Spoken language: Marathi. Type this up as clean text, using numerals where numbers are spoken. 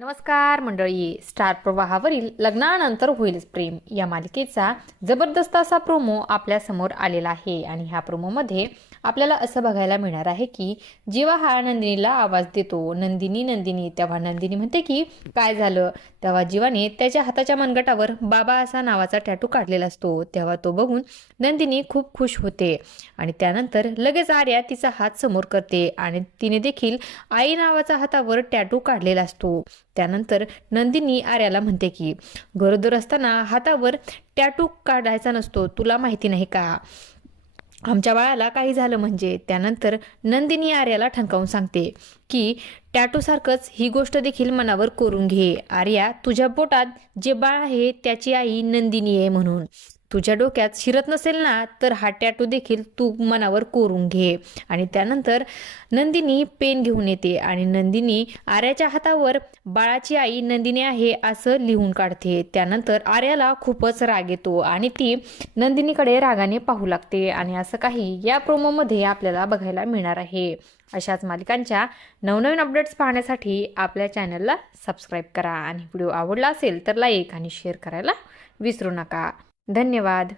नमस्कार मंडळी. स्टार प्रवाहावरील लग्नानंतर होईलच प्रेम या मालिकेचा जबरदस्त असा प्रोमो आपल्या समोर आलेला आहे आणि ह्या प्रोमोमध्ये आपल्याला असं बघायला मिळणार आहे की जेव्हा हा नंदिनीला आवाज देतो नंदिनी नंदिनी, तेव्हा नंदिनी म्हणते की काय झालं. तेव्हा जीवाने त्याच्या हाताच्या मनगटावर बाबा असा नावाचा टॅटू काढलेला असतो. तेव्हा तो बघून नंदिनी खूप खुश होते आणि त्यानंतर लगेच आर्या तिचा हात समोर करते आणि तिने देखील आई नावाचा हातावर टॅटू काढलेला असतो. त्यानंतर नंदिनी आर्याला म्हणते की गरोदर असताना हातावर टॅटू काढायचा नसतो, तुला माहिती नाही का. आमच्या बाळाला काही झालं म्हणजे. त्यानंतर नंदिनी आर्याला ठणकावून सांगते की टॅटू सारखंच ही गोष्ट देखील मनावर कोरून घे. आर्या, तुझ्या पोटात जे बाळ आहे त्याची आई नंदिनी आहे म्हणून. तुझ्या डोक्यात शिरत नसेल ना तर हा टॅटू देखील तू मनावर कोरून घे. आणि त्यानंतर नंदिनी पेन घेऊन येते आणि नंदिनी आर्याच्या हातावर बाळाची आई नंदिनी आहे असं लिहून काढते. त्यानंतर आर्याला खूपच राग येतो आणि ती नंदिनीकडे रागाने पाहू लागते आणि असं काही या प्रोमोमध्ये आपल्याला बघायला मिळणार आहे. अशाच मालिकांच्या नवनवीन अपडेट्स पाहण्यासाठी आपल्या चॅनलला सबस्क्राईब करा आणि व्हिडिओ आवडला असेल तर लाईक आणि शेअर करायला विसरू नका. धन्यवाद.